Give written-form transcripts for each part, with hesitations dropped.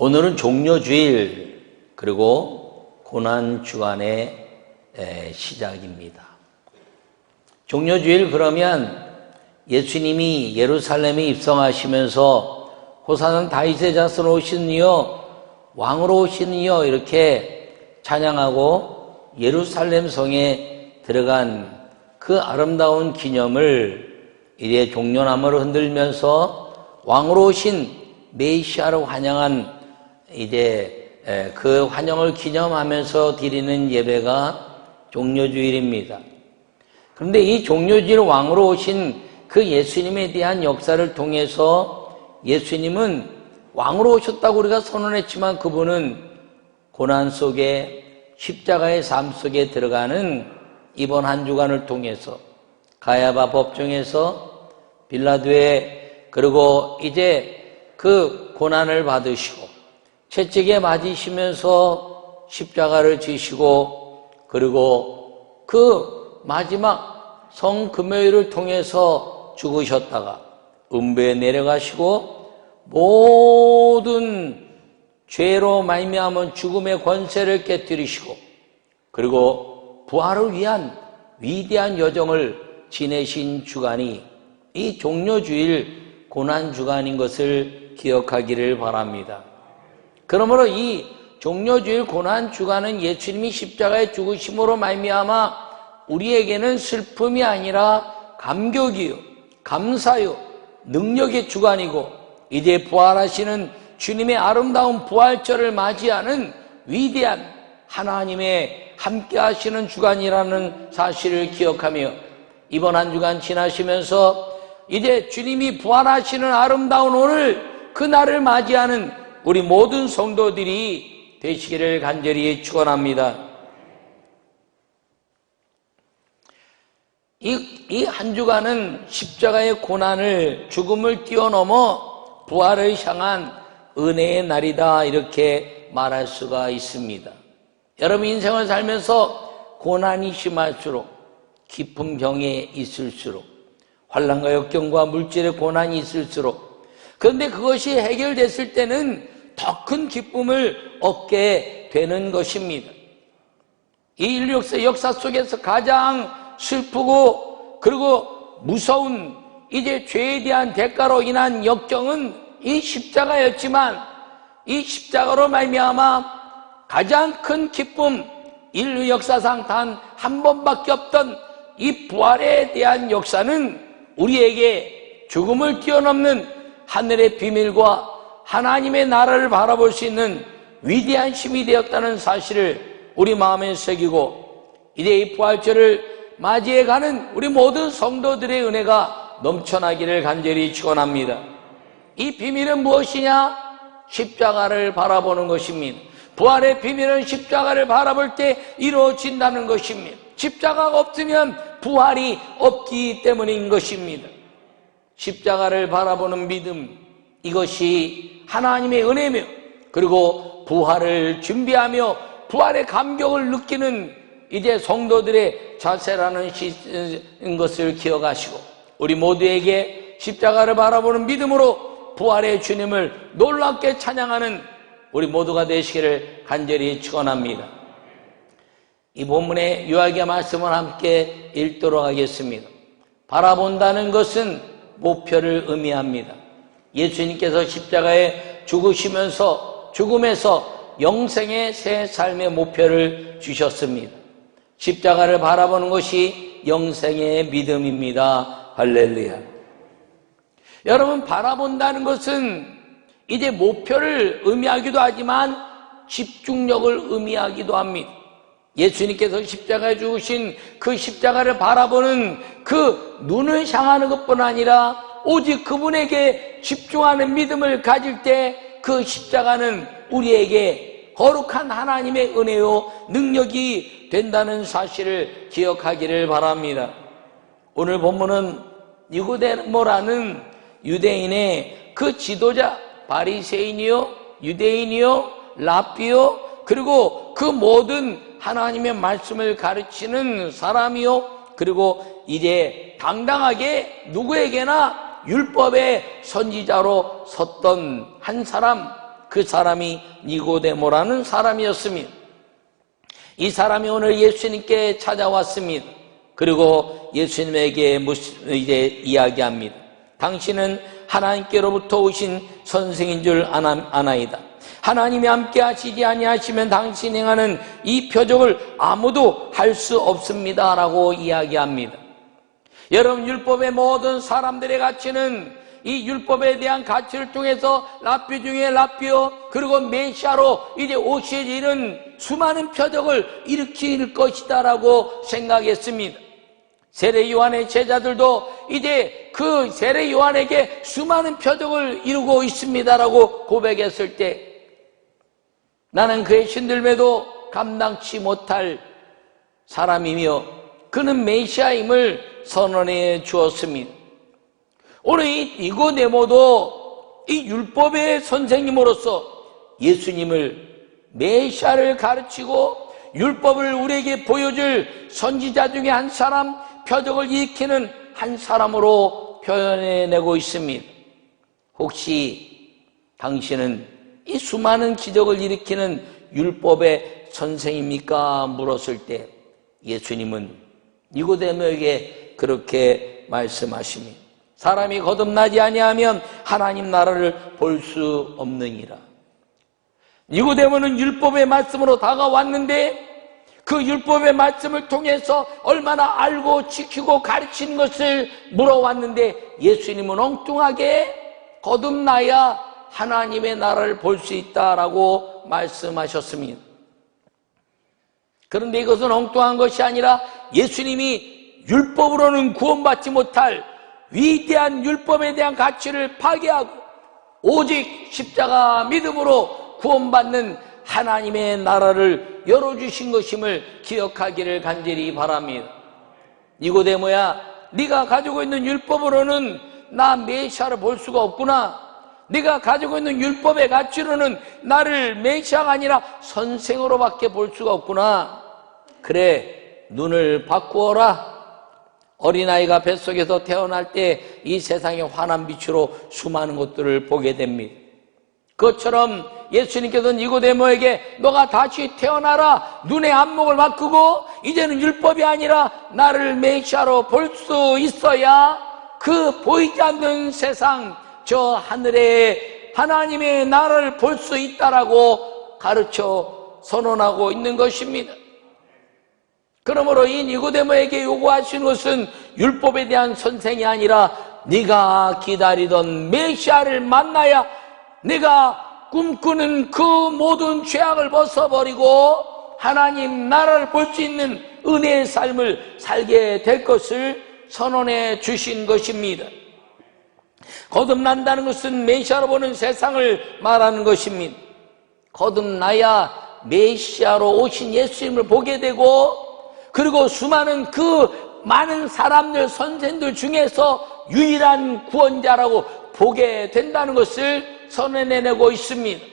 오늘은 종려주일 그리고 고난주간의 시작입니다. 종려주일 그러면 예수님이 예루살렘에 입성하시면서 호산나 다윗의 자손 오신 이여 왕으로 오신 이여 이렇게 찬양하고 예루살렘 성에 들어간 그 아름다운 기념을 이제 종려나무를 흔들면서 왕으로 오신 메시아를 환영한 이제 그 환영을 기념하면서 드리는 예배가 종려주일입니다. 그런데 이 종려주일 왕으로 오신 그 예수님에 대한 역사를 통해서 예수님은 왕으로 오셨다고 우리가 선언했지만 그분은 고난 속에 십자가의 삶 속에 들어가는 이번 한 주간을 통해서 가야바 법정에서 빌라도의 그리고 이제 그 고난을 받으시고 채찍에 맞으시면서 십자가를 지시고 그리고 그 마지막 성금요일을 통해서 죽으셨다가 음부에 내려가시고 모든 죄로 말미암은 죽음의 권세를 깨뜨리시고 그리고 부활을 위한 위대한 여정을 지내신 주간이 이 종려주일 고난주간인 것을 기억하기를 바랍니다. 그러므로 이 종려주일 고난주간은 예수님이 십자가에 죽으심으로 말미암아 우리에게는 슬픔이 아니라 감격이요, 감사요, 능력의 주간이고 이제 부활하시는 주님의 아름다운 부활절을 맞이하는 위대한 하나님의 함께 하시는 주간이라는 사실을 기억하며 이번 한 주간 지나시면서 이제 주님이 부활하시는 아름다운 오늘 그날을 맞이하는 우리 모든 성도들이 되시기를 간절히 축원합니다. 이 한 주간은 십자가의 고난을 죽음을 뛰어넘어 부활을 향한 은혜의 날이다 이렇게 말할 수가 있습니다. 여러분 인생을 살면서 고난이 심할수록 깊은 병에 있을수록 환난과 역경과 물질의 고난이 있을수록 그런데 그것이 해결됐을 때는 더 큰 기쁨을 얻게 되는 것입니다. 이 인류 역사 속에서 가장 슬프고 그리고 무서운 이제 죄에 대한 대가로 인한 역경은 이 십자가였지만 이 십자가로 말미암아 가장 큰 기쁨 인류 역사상 단 한 번밖에 없던 이 부활에 대한 역사는 우리에게 죽음을 뛰어넘는 하늘의 비밀과 하나님의 나라를 바라볼 수 있는 위대한 힘이 되었다는 사실을 우리 마음에 새기고 이제 이 부활절을 맞이해가는 우리 모든 성도들의 은혜가 넘쳐나기를 간절히 축원합니다. 이 비밀은 무엇이냐? 십자가를 바라보는 것입니다. 부활의 비밀은 십자가를 바라볼 때 이루어진다는 것입니다. 십자가가 없으면 부활이 없기 때문인 것입니다. 십자가를 바라보는 믿음, 이것이 하나님의 은혜며 그리고 부활을 준비하며 부활의 감격을 느끼는 이제 성도들의 자세라는 것을 기억하시고 우리 모두에게 십자가를 바라보는 믿음으로 부활의 주님을 놀랍게 찬양하는 우리 모두가 되시기를 간절히 축원합니다. 이 본문의 유아기의 말씀을 함께 읽도록 하겠습니다. 바라본다는 것은 목표를 의미합니다. 예수님께서 십자가에 죽으시면서 죽음에서 영생의 새 삶의 목표를 주셨습니다. 십자가를 바라보는 것이 영생의 믿음입니다. 할렐루야. 여러분, 바라본다는 것은 이제 목표를 의미하기도 하지만 집중력을 의미하기도 합니다. 예수님께서 십자가에 죽으신 그 십자가를 바라보는 그 눈을 향하는 것뿐 아니라 오직 그분에게 집중하는 믿음을 가질 때 그 십자가는 우리에게 거룩한 하나님의 은혜요 능력이 된다는 사실을 기억하기를 바랍니다. 오늘 본문은 니고데모라는 유대인의 그 지도자 바리새인이요 유대인이요 랍비요 그리고 그 모든 하나님의 말씀을 가르치는 사람이요 그리고 이제 당당하게 누구에게나 율법의 선지자로 섰던 한 사람, 그 사람이 니고데모라는 사람이었습니다. 이 사람이 오늘 예수님께 찾아왔습니다. 그리고 예수님에게 이제 이야기합니다. 당신은 하나님께로부터 오신 선생인 줄 아나이다. 하나님이 함께 하시지 아니하시면 당신이 행하는 이 표적을 아무도 할 수 없습니다 라고 이야기합니다. 여러분, 율법의 모든 사람들의 가치는 이 율법에 대한 가치를 통해서 랍비 중에 랍비요, 그리고 메시아로 이제 오시는 수많은 표적을 일으킬 것이다 라고 생각했습니다. 세례 요한의 제자들도 이제 그 세례 요한에게 수많은 표적을 이루고 있습니다라고 고백했을 때 나는 그의 신들매도 감당치 못할 사람이며 그는 메시아임을 선언해 주었습니다. 오늘 이 니고데모도 이 율법의 선생님으로서 예수님을 메시아를 가르치고 율법을 우리에게 보여줄 선지자 중에 한 사람, 표적을 일으키는 한 사람으로 표현해내고 있습니다. 혹시 당신은 이 수많은 기적을 일으키는 율법의 선생입니까? 물었을 때 예수님은 니고데모에게 그렇게 말씀하십니다. 사람이 거듭나지 아니하면 하나님 나라를 볼 수 없느니라. 니고데모는 율법의 말씀으로 다가왔는데 그 율법의 말씀을 통해서 얼마나 알고 지키고 가르치는 것을 물어왔는데 예수님은 엉뚱하게 거듭나야 하나님의 나라를 볼 수 있다라고 말씀하셨습니다. 그런데 이것은 엉뚱한 것이 아니라 예수님이 율법으로는 구원받지 못할 위대한 율법에 대한 가치를 파괴하고 오직 십자가 믿음으로 구원받는 하나님의 나라를 열어주신 것임을 기억하기를 간절히 바랍니다. 니고데모야, 네가 가지고 있는 율법으로는 나 메시아를 볼 수가 없구나. 네가 가지고 있는 율법의 가치로는 나를 메시아가 아니라 선생으로밖에 볼 수가 없구나. 그래, 눈을 바꾸어라. 어린아이가 뱃속에서 태어날 때 이 세상의 환한 빛으로 수많은 것들을 보게 됩니다. 그것처럼 예수님께서 니고데모에게 너가 다시 태어나라. 눈의 안목을 바꾸고 이제는 율법이 아니라 나를 메시아로 볼 수 있어야 그 보이지 않는 세상, 저 하늘에 하나님의 나라를 볼 수 있다라고 가르쳐 선언하고 있는 것입니다. 그러므로 이 니고데모에게 요구하시는 것은 율법에 대한 선생이 아니라 네가 기다리던 메시아를 만나야 네가 꿈꾸는 그 모든 죄악을 벗어버리고 하나님 나라를 볼 수 있는 은혜의 삶을 살게 될 것을 선언해 주신 것입니다. 거듭난다는 것은 메시아로 보는 세상을 말하는 것입니다. 거듭나야 메시아로 오신 예수님을 보게 되고 그리고 수많은 그 많은 사람들, 선생들 중에서 유일한 구원자라고 보게 된다는 것을 선언해내고 있습니다.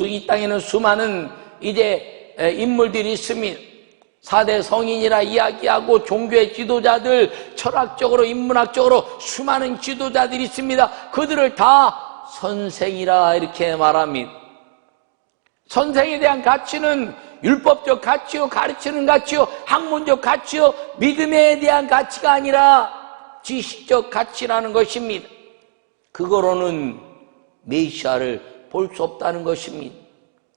이 땅에는 수많은 이제 인물들이 있습니다. 4대 성인이라 이야기하고 종교의 지도자들, 철학적으로 인문학적으로 수많은 지도자들이 있습니다. 그들을 다 선생이라 이렇게 말합니다. 선생에 대한 가치는 율법적 가치요, 가르치는 가치요, 학문적 가치요, 믿음에 대한 가치가 아니라 지식적 가치라는 것입니다. 그거로는 메시아를 볼 수 없다는 것입니다.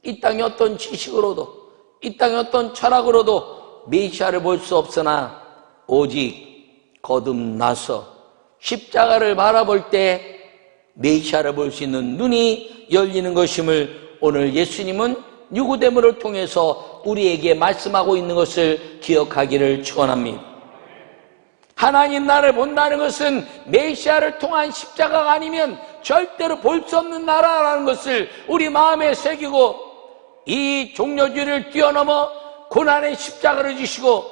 이 땅의 어떤 지식으로도, 이 땅의 어떤 철학으로도 메시아를 볼 수 없으나 오직 거듭나서 십자가를 바라볼 때 메시아를 볼 수 있는 눈이 열리는 것임을 오늘 예수님은 니고데모를 통해서 우리에게 말씀하고 있는 것을 기억하기를 축원합니다. 하나님 나라를 본다는 것은 메시아를 통한 십자가가 아니면 절대로 볼 수 없는 나라라는 것을 우리 마음에 새기고 이 종려주의를 뛰어넘어 고난의 십자가를 지시고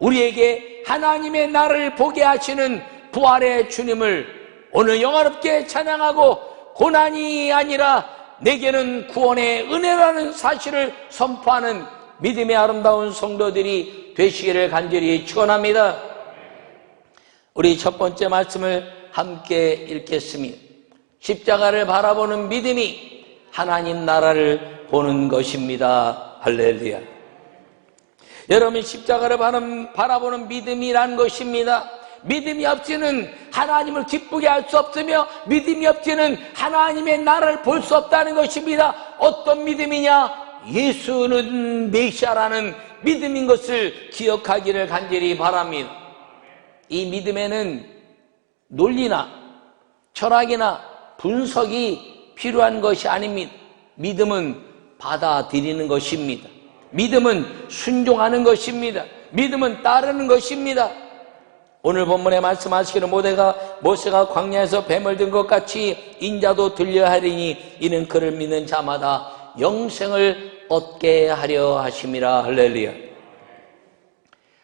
우리에게 하나님의 나라를 보게 하시는 부활의 주님을 오늘 영화롭게 찬양하고 고난이 아니라 내게는 구원의 은혜라는 사실을 선포하는 믿음의 아름다운 성도들이 되시기를 간절히 축원합니다. 우리 첫 번째 말씀을 함께 읽겠습니다. 십자가를 바라보는 믿음이 하나님 나라를 보는 것입니다. 할렐루야. 여러분, 십자가를 바라보는 믿음이란 것입니다. 믿음이 없이는 하나님을 기쁘게 할 수 없으며 믿음이 없이는 하나님의 나라를 볼 수 없다는 것입니다. 어떤 믿음이냐? 예수는 메시아라는 믿음인 것을 기억하기를 간절히 바랍니다. 이 믿음에는 논리나 철학이나 분석이 필요한 것이 아닙니다. 믿음은 받아들이는 것입니다. 믿음은 순종하는 것입니다. 믿음은 따르는 것입니다. 오늘 본문에 말씀하시기를 모세가 광야에서 뱀을 든 것 같이 인자도 들려하리니 이는 그를 믿는 자마다 영생을 얻게 하려 하심이라. 할렐루야.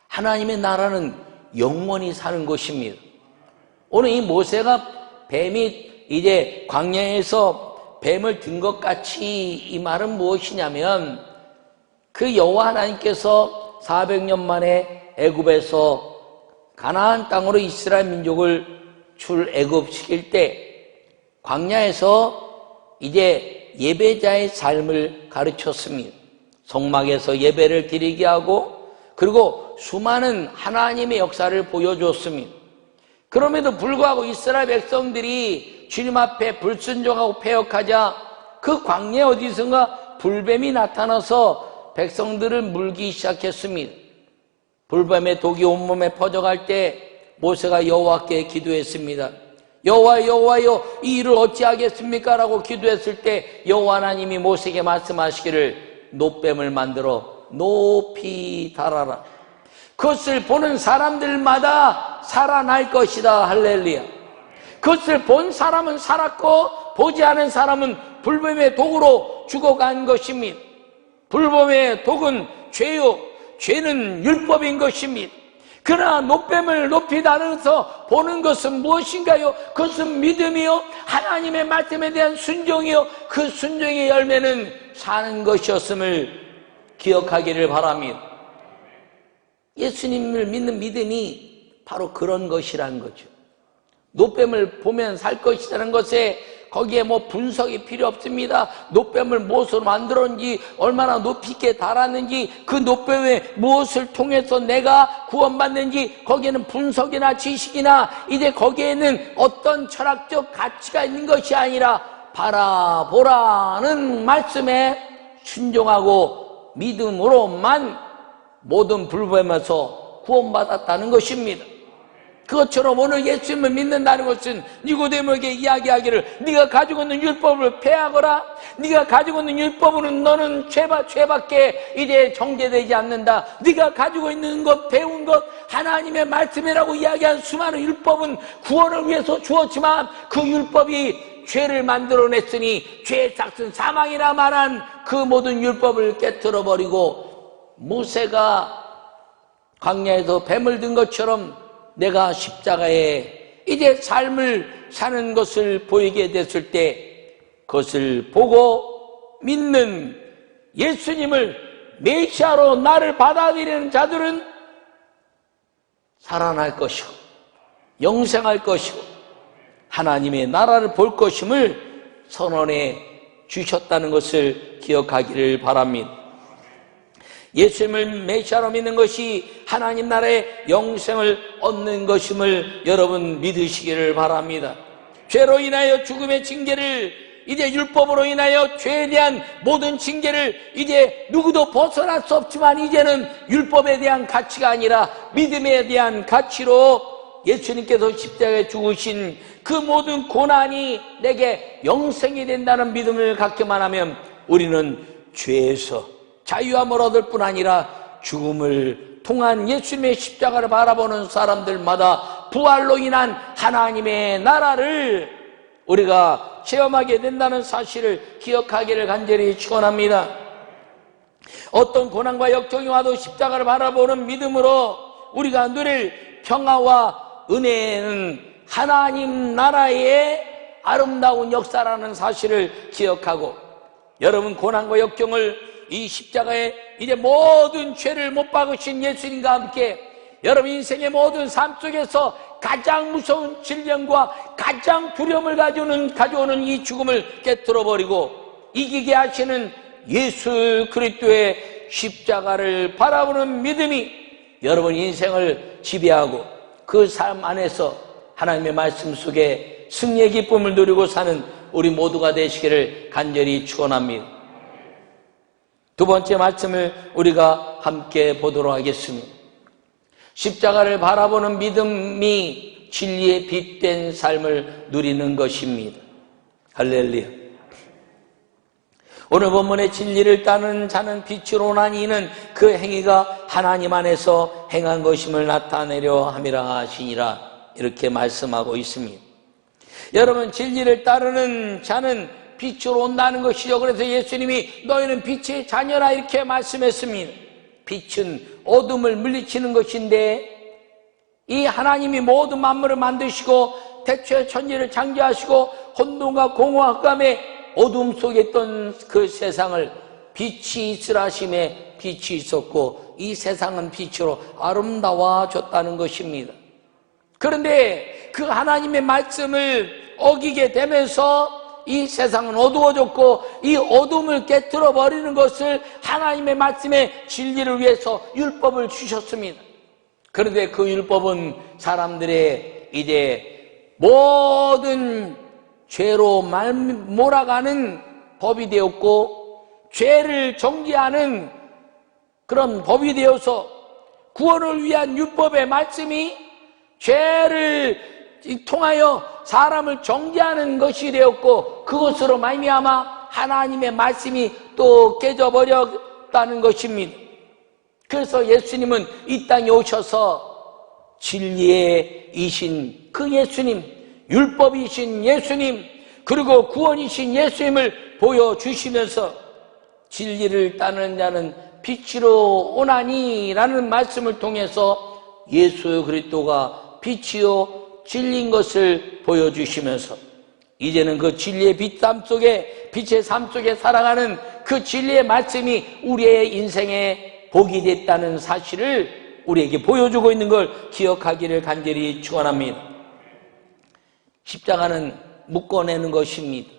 하나님의 나라는 영원히 사는 것입니다. 오늘 이 모세가 뱀이 이제 광야에서 뱀을 든 것 같이, 이 말은 무엇이냐면 그 여호와 하나님께서 400년 만에 애굽에서 가나안 땅으로 이스라엘 민족을 출애굽시킬 때 광야에서 이제 예배자의 삶을 가르쳤습니다. 성막에서 예배를 드리게 하고 그리고 수많은 하나님의 역사를 보여줬습니다. 그럼에도 불구하고 이스라엘 백성들이 주님 앞에 불순종하고 패역하자 그 광야 어디선가 불뱀이 나타나서 백성들을 물기 시작했습니다. 불뱀의 독이 온몸에 퍼져갈 때 모세가 여호와께 기도했습니다. 여호와여, 이 일을 어찌하겠습니까? 라고 기도했을 때 여호와 하나님이 모세에게 말씀하시기를 놋뱀을 만들어 높이 달아라. 그것을 보는 사람들마다 살아날 것이다. 할렐루야. 그것을 본 사람은 살았고 보지 않은 사람은 불뱀의 독으로 죽어간 것입니다. 불뱀의 독은 죄요, 죄는 율법인 것입니다. 그러나 놋뱀을 높이 달아서 보는 것은 무엇인가요? 그것은 믿음이요, 하나님의 말씀에 대한 순종이요, 그 순종의 열매는 사는 것이었음을 기억하기를 바랍니다. 예수님을 믿는 믿음이 바로 그런 것이라는 거죠. 놋뱀을 보면 살 것이라는 것에 거기에 뭐 분석이 필요 없습니다. 놋뱀을 무엇으로 만들었는지, 얼마나 높이 있게 달았는지, 그 놋뱀에 무엇을 통해서 내가 구원받는지, 거기에는 분석이나 지식이나 이제 거기에는 어떤 철학적 가치가 있는 것이 아니라 바라보라는 말씀에 순종하고 믿음으로만 모든 불뱀에서 구원받았다는 것입니다. 그것처럼 오늘 예수님을 믿는다는 것은 니고데모에게 이야기하기를 네가 가지고 있는 율법을 폐하거라. 네가 가지고 있는 율법으로는 너는 죄밖에 이제 정죄되지 않는다. 네가 가지고 있는 것, 배운 것, 하나님의 말씀이라고 이야기한 수많은 율법은 구원을 위해서 주었지만 그 율법이 죄를 만들어냈으니 죄의 삭은 사망이라 말한 그 모든 율법을 깨트려버리고 모세가 광야에서 뱀을 든 것처럼 내가 십자가에 이제 삶을 사는 것을 보이게 됐을 때 그것을 보고 믿는 예수님을 메시아로 나를 받아들이는 자들은 살아날 것이고 영생할 것이고 하나님의 나라를 볼 것임을 선언해 주셨다는 것을 기억하기를 바랍니다. 예수님을 메시아로 믿는 것이 하나님 나라의 영생을 얻는 것임을 여러분 믿으시기를 바랍니다. 죄로 인하여 죽음의 징계를, 이제 율법으로 인하여 죄에 대한 모든 징계를 이제 누구도 벗어날 수 없지만 이제는 율법에 대한 가치가 아니라 믿음에 대한 가치로 예수님께서 십자가에 죽으신 그 모든 고난이 내게 영생이 된다는 믿음을 갖기만 하면 우리는 죄에서 자유함을 얻을 뿐 아니라 죽음을 통한 예수님의 십자가를 바라보는 사람들마다 부활로 인한 하나님의 나라를 우리가 체험하게 된다는 사실을 기억하기를 간절히 축원합니다. 어떤 고난과 역경이 와도 십자가를 바라보는 믿음으로 우리가 누릴 평화와 은혜는 하나님 나라의 아름다운 역사라는 사실을 기억하고 여러분 고난과 역경을 이 십자가에 이제 모든 죄를 못 박으신 예수님과 함께 여러분 인생의 모든 삶 속에서 가장 무서운 질병과 가장 두려움을 가져오는 이 죽음을 깨뜨려버리고 이기게 하시는 예수 그리스도의 십자가를 바라보는 믿음이 여러분 인생을 지배하고 그 삶 안에서 하나님의 말씀 속에 승리의 기쁨을 누리고 사는 우리 모두가 되시기를 간절히 축원합니다. 두 번째 말씀을 우리가 함께 보도록 하겠습니다. 십자가를 바라보는 믿음이 진리의 빛된 삶을 누리는 것입니다. 할렐루야. 오늘 본문의 진리를 따르는 자는 빛으로 오나니 이는 그 행위가 하나님 안에서 행한 것임을 나타내려 함이라 하시니라, 이렇게 말씀하고 있습니다. 여러분, 진리를 따르는 자는 빛으로 온다는 것이죠. 그래서 예수님이 너희는 빛의 자녀라 이렇게 말씀했습니다. 빛은 어둠을 물리치는 것인데, 이 하나님이 모든 만물을 만드시고 태초에 천지를 창조하시고 혼돈과 공허와 흑암의 어둠 속에 있던 그 세상을 빛이 있으라 하심에 빛이 있었고 이 세상은 빛으로 아름다워졌다는 것입니다. 그런데 그 하나님의 말씀을 어기게 되면서 이 세상은 어두워졌고 이 어둠을 깨트려 버리는 것을 하나님의 말씀의 진리를 위해서 율법을 주셨습니다. 그런데 그 율법은 사람들의 이제 모든 죄로 몰아가는 법이 되었고 죄를 정죄하는 그런 법이 되어서 구원을 위한 율법의 말씀이 죄를 통하여 사람을 정죄하는 것이 되었고 그것으로 말미암아 하나님의 말씀이 또 깨져버렸다는 것입니다. 그래서 예수님은 이 땅에 오셔서 진리의 이신 그 예수님, 율법이신 예수님, 그리고 구원이신 예수님을 보여주시면서 진리를 따르는 자는 빛으로 오나니 라는 말씀을 통해서 예수 그리스도가 빛이요 진리인 것을 보여주시면서 이제는 그 진리의 빛 속에, 빛의 삶 속에 살아가는 그 진리의 말씀이 우리의 인생에 복이 됐다는 사실을 우리에게 보여주고 있는 걸 기억하기를 간절히 축원합니다. 십자가는 묶어내는 것입니다.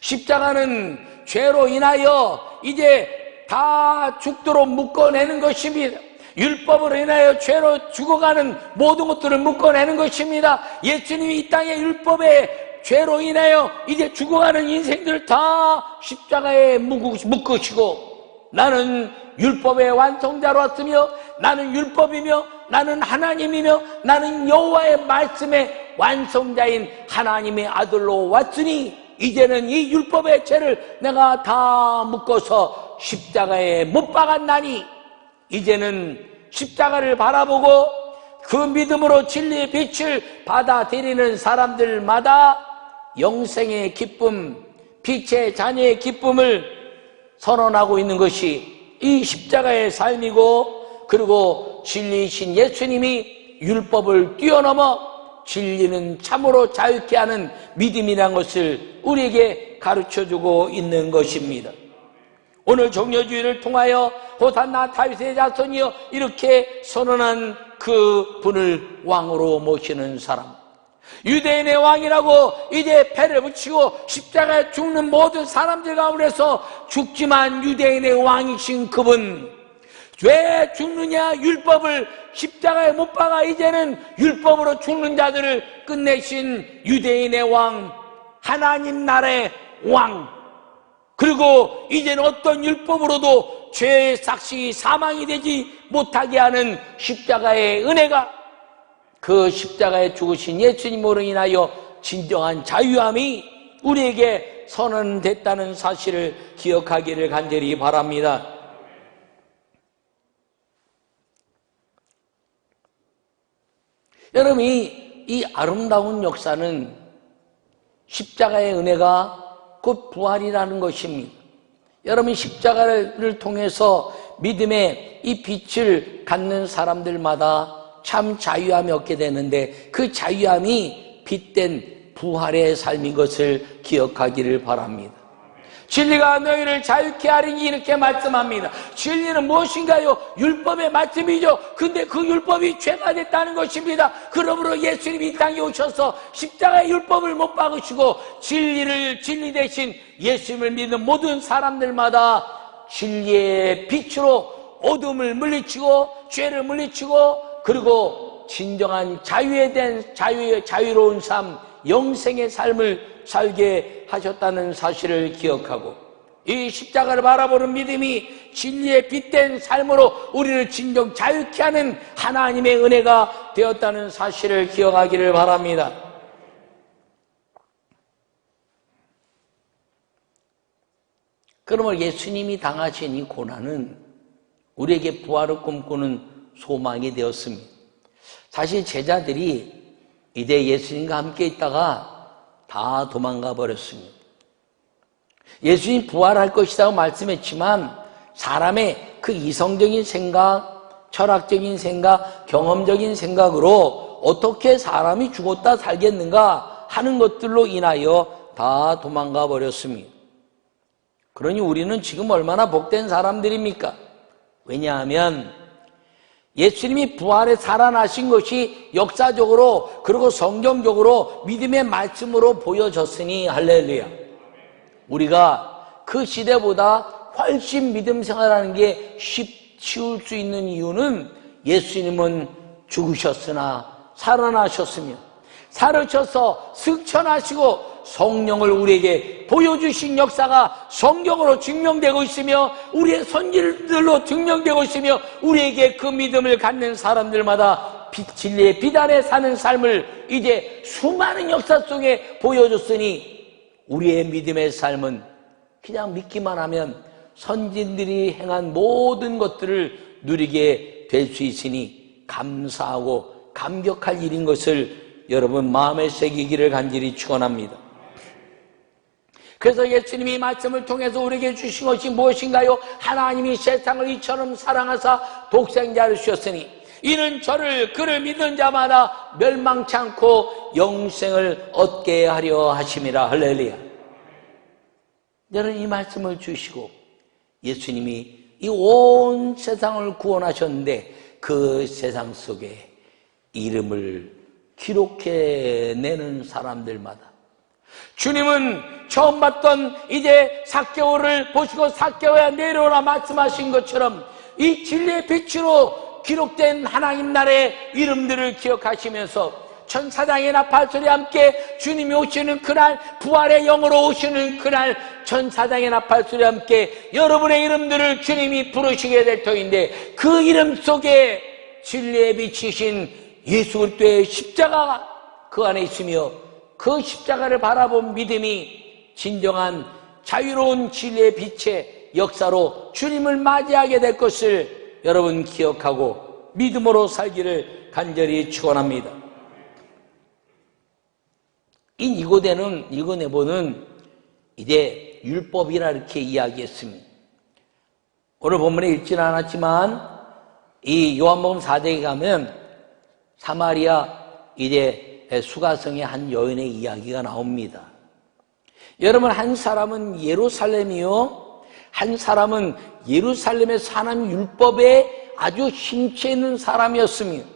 십자가는 죄로 인하여 이제 다 죽도록 묶어내는 것입니다. 율법으로 인하여 죄로 죽어가는 모든 것들을 묶어내는 것입니다. 예수님이 이 땅의 율법의 죄로 인하여 이제 죽어가는 인생들을 다 십자가에 묶으시고 나는 율법의 완성자로 왔으며 나는 율법이며 나는 하나님이며 나는 여호와의 말씀의 완성자인 하나님의 아들로 왔으니 이제는 이 율법의 죄를 내가 다 묶어서 십자가에 못 박았나니 이제는 십자가를 바라보고 그 믿음으로 진리의 빛을 받아들이는 사람들마다 영생의 기쁨, 빛의 자녀의 기쁨을 선언하고 있는 것이 이 십자가의 삶이고, 그리고 진리이신 예수님이 율법을 뛰어넘어 진리는 참으로 자유케 하는 믿음이라는 것을 우리에게 가르쳐주고 있는 것입니다. 오늘 종려주의를 통하여 호산나 다윗의 자손이여 이렇게 선언한 그 분을 왕으로 모시는 사람, 유대인의 왕이라고 이제 패를 붙이고 십자가에 죽는 모든 사람들 가운데서 죽지만 유대인의 왕이신 그분, 왜 죽느냐? 율법을 십자가에 못 박아 이제는 율법으로 죽는 자들을 끝내신 유대인의 왕, 하나님 나라의 왕, 그리고 이제는 어떤 율법으로도 죄의 삭시 사망이 되지 못하게 하는 십자가의 은혜가, 그 십자가에 죽으신 예수님으로 인하여 진정한 자유함이 우리에게 선언됐다는 사실을 기억하기를 간절히 바랍니다. 여러분, 이 아름다운 역사는 십자가의 은혜가 곧 부활이라는 것입니다. 여러분, 십자가를 통해서 믿음의 이 빛을 갖는 사람들마다 참 자유함이 얻게 되는데 그 자유함이 빛된 부활의 삶인 것을 기억하기를 바랍니다. 진리가 너희를 자유케 하리니 이렇게 말씀합니다. 진리는 무엇인가요? 율법의 말씀이죠. 근데 그 율법이 죄가 됐다는 것입니다. 그러므로 예수님이 이 땅에 오셔서 십자가의 율법을 못 박으시고 진리 대신 예수님을 믿는 모든 사람들마다 진리의 빛으로 어둠을 물리치고 죄를 물리치고 그리고 진정한 자유에 대한 자유로운 삶, 영생의 삶을 살게 하셨다는 사실을 기억하고 이 십자가를 바라보는 믿음이 진리의 빛된 삶으로 우리를 진정 자유케 하는 하나님의 은혜가 되었다는 사실을 기억하기를 바랍니다. 그러면 예수님이 당하신 이 고난은 우리에게 부활을 꿈꾸는 소망이 되었습니다. 사실 제자들이 이제 예수님과 함께 있다가 다 도망가 버렸습니다. 예수님이 부활할 것이라고 말씀했지만 사람의 그 이성적인 생각, 철학적인 생각, 경험적인 생각으로 어떻게 사람이 죽었다 살겠는가 하는 것들로 인하여 다 도망가 버렸습니다. 그러니 우리는 지금 얼마나 복된 사람들입니까? 왜냐하면 예수님이 부활에 살아나신 것이 역사적으로 그리고 성경적으로 믿음의 말씀으로 보여졌으니 할렐루야. 우리가 그 시대보다 훨씬 믿음 생활하는 게 쉬울 수 있는 이유는 예수님은 죽으셨으나 살아나셨으며 살으셔서 승천하시고 성령을 우리에게 보여주신 역사가 성경으로 증명되고 있으며 우리의 선지들로 증명되고 있으며 우리에게 그 믿음을 갖는 사람들마다 진리의 빛 안에 사는 삶을 이제 수많은 역사 속에 보여줬으니 우리의 믿음의 삶은 그냥 믿기만 하면 선진들이 행한 모든 것들을 누리게 될 수 있으니 감사하고 감격할 일인 것을 여러분 마음에 새기기를 간절히 축원합니다. 그래서 예수님이 말씀을 통해서 우리에게 주신 것이 무엇인가요? 하나님이 세상을 이처럼 사랑하사 독생자를 주셨으니 이는 그를 믿는 자마다 멸망치 않고 영생을 얻게 하려 하심이라. 할렐루야. 여러분 이 말씀을 주시고 예수님이 이 온 세상을 구원하셨는데 그 세상 속에 이름을 기록해내는 사람들마다 주님은 처음 봤던 이제 삭개오를 보시고 삭개오야 내려오라 말씀하신 것처럼 이 진리의 빛으로 기록된 하나님 나라의 이름들을 기억하시면서 천사장의 나팔소리와 함께 주님이 오시는 그날 부활의 영으로 오시는 그날 천사장의 나팔소리와 함께 여러분의 이름들을 주님이 부르시게 될 터인데 그 이름 속에 진리의 빛이신 예수 그리스도의 십자가가 그 안에 있으며 그 십자가를 바라본 믿음이 진정한 자유로운 진리의 빛의 역사로 주님을 맞이하게 될 것을 여러분 기억하고 믿음으로 살기를 간절히 축원합니다. 이 니고데모는 이제 율법이라 이렇게 이야기했습니다. 오늘 본문에 읽지는 않았지만 이 요한복음 4장에 가면 사마리아 이제 수가성의 한 여인의 이야기가 나옵니다. 여러분 한 사람은 예루살렘이요, 한 사람은 예루살렘의 하나님 율법에 아주 심취해 있는 사람이었습니다.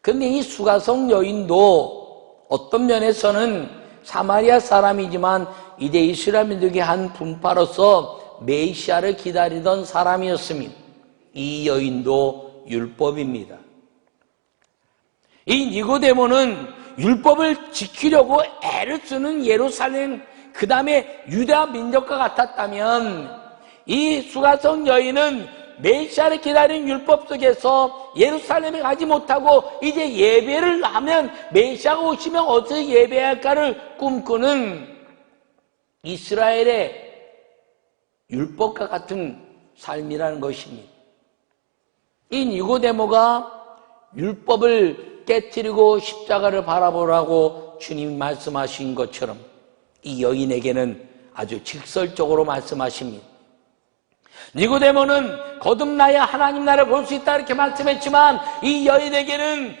그런데 이 수가성 여인도 어떤 면에서는 사마리아 사람이지만 이제 이스라엘민족의 한 분파로서 메시아를 기다리던 사람이었습니다. 이 여인도 율법입니다. 이 니고데모는 율법을 지키려고 애를 쓰는 예루살렘 그 다음에 유다 민족과 같았다면 이 수가성 여인은 메시아를 기다리는 율법 속에서 예루살렘에 가지 못하고 이제 예배를 하면 메시아가 오시면 어떻게 예배할까를 꿈꾸는 이스라엘의 율법과 같은 삶이라는 것입니다. 이 니고데모가 율법을 깨뜨리고 십자가를 바라보라고 주님이 말씀하신 것처럼 이 여인에게는 아주 직설적으로 말씀하십니다. 니고데모는 거듭나야 하나님 나라를 볼 수 있다 이렇게 말씀했지만 이 여인에게는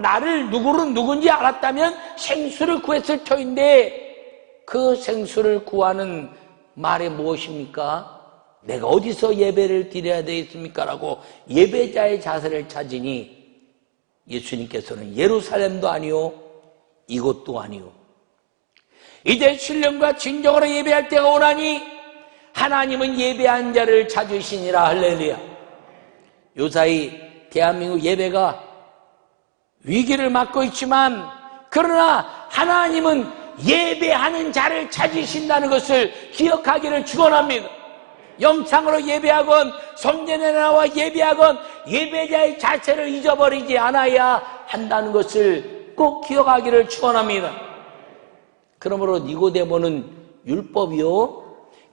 나를 누군지 알았다면 생수를 구했을 터인데 그 생수를 구하는 말이 무엇입니까? 내가 어디서 예배를 드려야 되겠습니까? 라고 예배자의 자세를 찾으니 예수님께서는 예루살렘도 아니요 이곳도 아니요 이제 신령과 진정으로 예배할 때가 오나니 하나님은 예배한 자를 찾으시니라. 할렐루야. 요사이 대한민국 예배가 위기를 맞고 있지만 그러나 하나님은 예배하는 자를 찾으신다는 것을 기억하기를 축원합니다. 영상으로 예배하건 성전에 나와 예배하건 예배자의 자체를 잊어버리지 않아야 한다는 것을 꼭 기억하기를 축원합니다. 그러므로 니고데모는 율법이요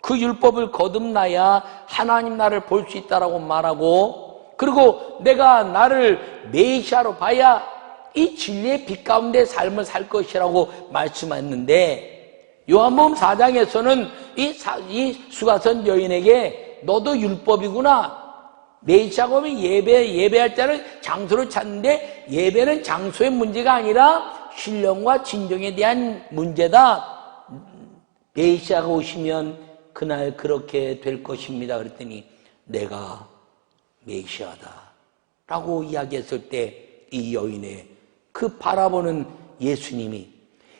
그 율법을 거듭나야 하나님 나를 볼 수 있다라고 말하고 그리고 내가 나를 메시아로 봐야 이 진리의 빛 가운데 삶을 살 것이라고 말씀했는데 요한복음 4장에서는 이 수가성 여인에게 너도 율법이구나. 메시아가 오면 예배할 때는 장소를 찾는데 예배는 장소의 문제가 아니라 신령과 진정에 대한 문제다. 메시아가 오시면 그날 그렇게 될 것입니다. 그랬더니 내가 메시아다 라고 이야기했을 때 이 여인의 그 바라보는 예수님이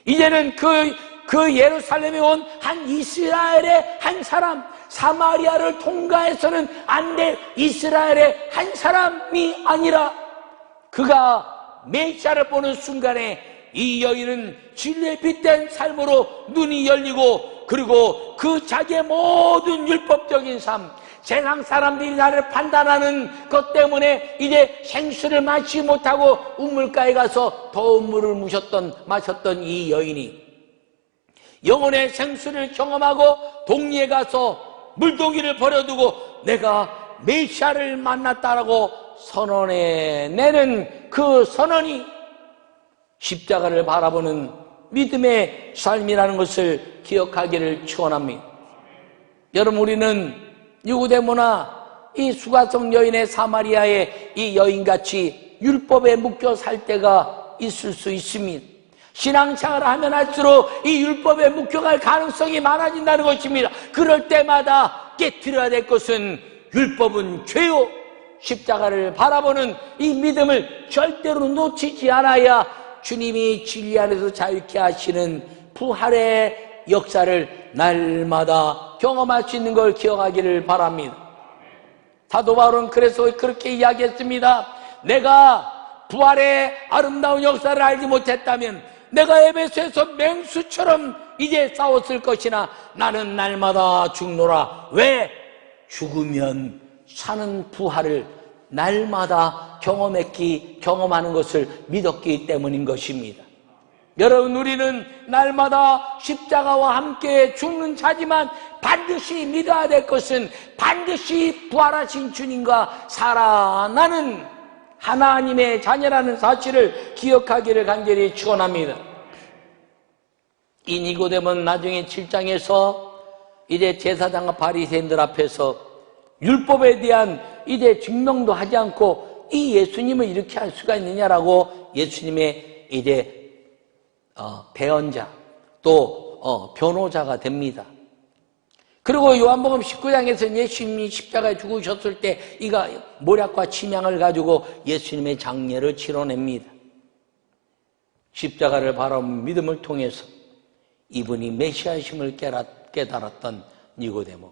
이제는 그 예루살렘에 온 한 이스라엘의 한 사람, 사마리아를 통과해서는 안 될 이스라엘의 한 사람이 아니라 그가 메시아를 보는 순간에 이 여인은 진리의 빛된 삶으로 눈이 열리고 그리고 그 자기의 모든 율법적인 삶, 세상 사람들이 나를 판단하는 것 때문에 이제 생수를 마시지 못하고 우물가에 가서 더운 물을 마셨던 이 여인이 영혼의 생수를 경험하고 동리에 가서 물동이를 버려두고 내가 메시아를 만났다라고 선언해내는 그 선언이 십자가를 바라보는 믿음의 삶이라는 것을 기억하기를 축원합니다. 여러분 우리는 니고데모나 이 수가성 여인의 사마리아의 이 여인같이 율법에 묶여 살 때가 있을 수 있습니다. 신앙생활을 하면 할수록 이 율법에 묶여갈 가능성이 많아진다는 것입니다. 그럴 때마다 깨트려야 될 것은 율법은 죄요 십자가를 바라보는 이 믿음을 절대로 놓치지 않아야 주님이 진리 안에서 자유케 하시는 부활의 역사를 날마다 경험할 수 있는 걸 기억하기를 바랍니다. 사도 바울은 그래서 그렇게 이야기했습니다. 내가 부활의 아름다운 역사를 알지 못했다면 내가 에베소에서 맹수처럼 이제 싸웠을 것이나 나는 날마다 죽노라. 왜? 죽으면 사는 부활을 날마다 경험하는 것을 믿었기 때문인 것입니다. 여러분 우리는 날마다 십자가와 함께 죽는 자지만 반드시 믿어야 될 것은 반드시 부활하신 주님과 살아나는 하나님의 자녀라는 사실을 기억하기를 간절히 축원합니다. 이 니고데모는 나중에 7장에서 이제 제사장과 바리새인들 앞에서 율법에 대한 이제 증명도 하지 않고 이 예수님을 이렇게 할 수가 있느냐라고 예수님의 이제 배언자 또 변호자가 됩니다. 그리고 요한복음 19장에서 예수님이 십자가에 죽으셨을 때 이가 모략과 침향을 가지고 예수님의 장례를 치러냅니다. 십자가를 바라본 믿음을 통해서 이분이 메시아심을 깨달았던 니고데모.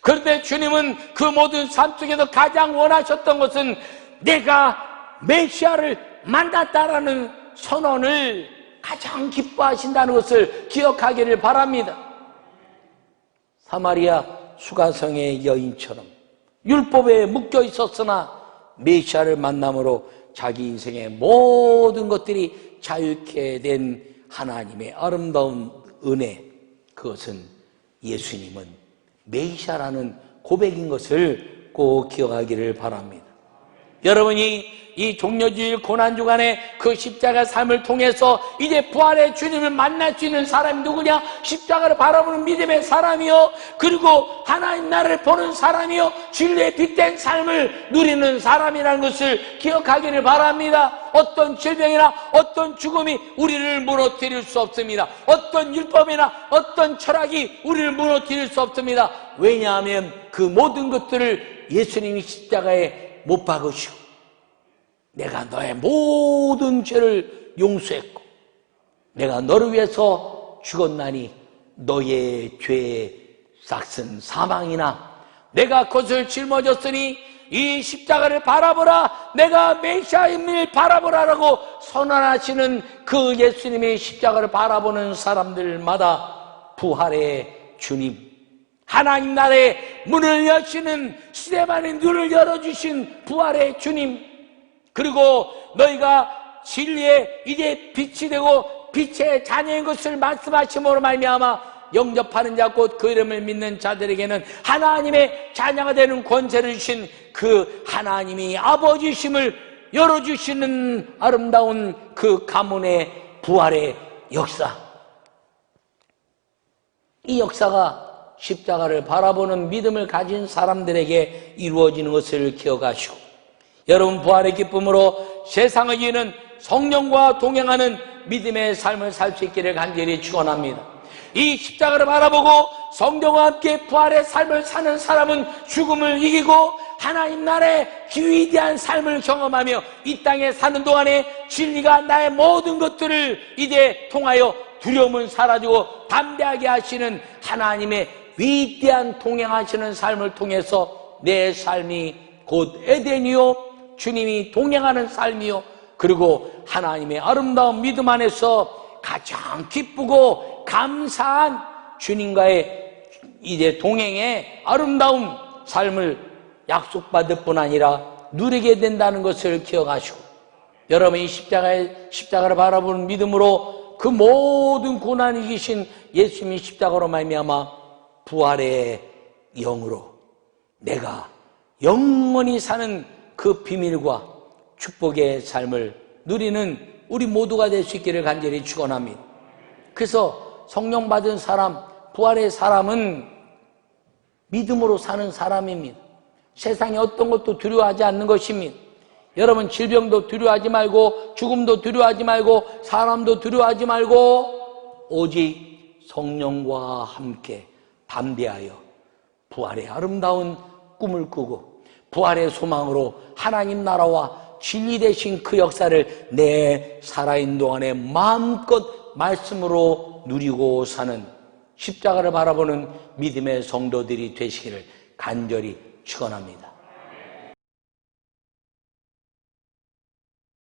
그런데 주님은 그 모든 삶 속에서 가장 원하셨던 것은 내가 메시아를 만났다라는 선언을 가장 기뻐하신다는 것을 기억하기를 바랍니다. 사마리아 수가성의 여인처럼 율법에 묶여 있었으나 메시아를 만남으로 자기 인생의 모든 것들이 자유케 된 하나님의 아름다운 은혜, 그것은 예수님은 메시아라는 고백인 것을 꼭 기억하기를 바랍니다. 여러분이 이 종려주일 고난주간에 그 십자가 삶을 통해서 이제 부활의 주님을 만날 수 있는 사람이 누구냐? 십자가를 바라보는 믿음의 사람이요, 그리고 하나님 나라를 보는 사람이요, 진리에 빗댄 삶을 누리는 사람이라는 것을 기억하기를 바랍니다. 어떤 질병이나 어떤 죽음이 우리를 무너뜨릴 수 없습니다. 어떤 율법이나 어떤 철학이 우리를 무너뜨릴 수 없습니다. 왜냐하면 그 모든 것들을 예수님이 십자가에 못 박으시고 내가 너의 모든 죄를 용서했고 내가 너를 위해서 죽었나니 너의 죄의 삭은 사망이나 내가 그것을 짊어졌으니 이 십자가를 바라보라, 내가 메시아임을 바라보라라고 선언하시는 그 예수님의 십자가를 바라보는 사람들마다 부활의 주님, 하나님 나라의 문을 여시는, 시대만의 눈을 열어주신 부활의 주님, 그리고 너희가 진리에 이제 빛이 되고 빛의 자녀인 것을 말씀하심으로 말미암아 영접하는 자 곧 그 이름을 믿는 자들에게는 하나님의 자녀가 되는 권세를 주신 그 하나님이 아버지심을 열어주시는 아름다운 그 가문의 부활의 역사, 이 역사가 십자가를 바라보는 믿음을 가진 사람들에게 이루어지는 것을 기억하시고, 여러분 부활의 기쁨으로 세상을 이기는 성령과 동행하는 믿음의 삶을 살 수 있기를 간절히 축원합니다. 이 십자가를 바라보고 성령과 함께 부활의 삶을 사는 사람은 죽음을 이기고 하나님 나라의 위대한 삶을 경험하며 이 땅에 사는 동안에 진리가 나의 모든 것들을 이제 통하여 두려움은 사라지고 담대하게 하시는 하나님의 위대한 동행하시는 삶을 통해서 내 삶이 곧 에덴이요, 주님이 동행하는 삶이요, 그리고 하나님의 아름다운 믿음 안에서 가장 기쁘고 감사한 주님과의 이제 동행의 아름다운 삶을 약속받을 뿐 아니라 누리게 된다는 것을 기억하시고, 여러분이 십자가를 바라보는 믿음으로 그 모든 고난을 이기신 예수님이 십자가로 말미암아 부활의 영으로 내가 영원히 사는 그 비밀과 축복의 삶을 누리는 우리 모두가 될 수 있기를 간절히 축원합니다. 그래서 성령 받은 사람, 부활의 사람은 믿음으로 사는 사람입니다. 세상에 어떤 것도 두려워하지 않는 것입니다. 여러분 질병도 두려워하지 말고, 죽음도 두려워하지 말고, 사람도 두려워하지 말고, 오직 성령과 함께 담대하여 부활의 아름다운 꿈을 꾸고 부활의 소망으로 하나님 나라와 진리 되신 그 역사를 내 살아있는 동안에 마음껏 말씀으로 누리고 사는 십자가를 바라보는 믿음의 성도들이 되시기를 간절히 축원합니다.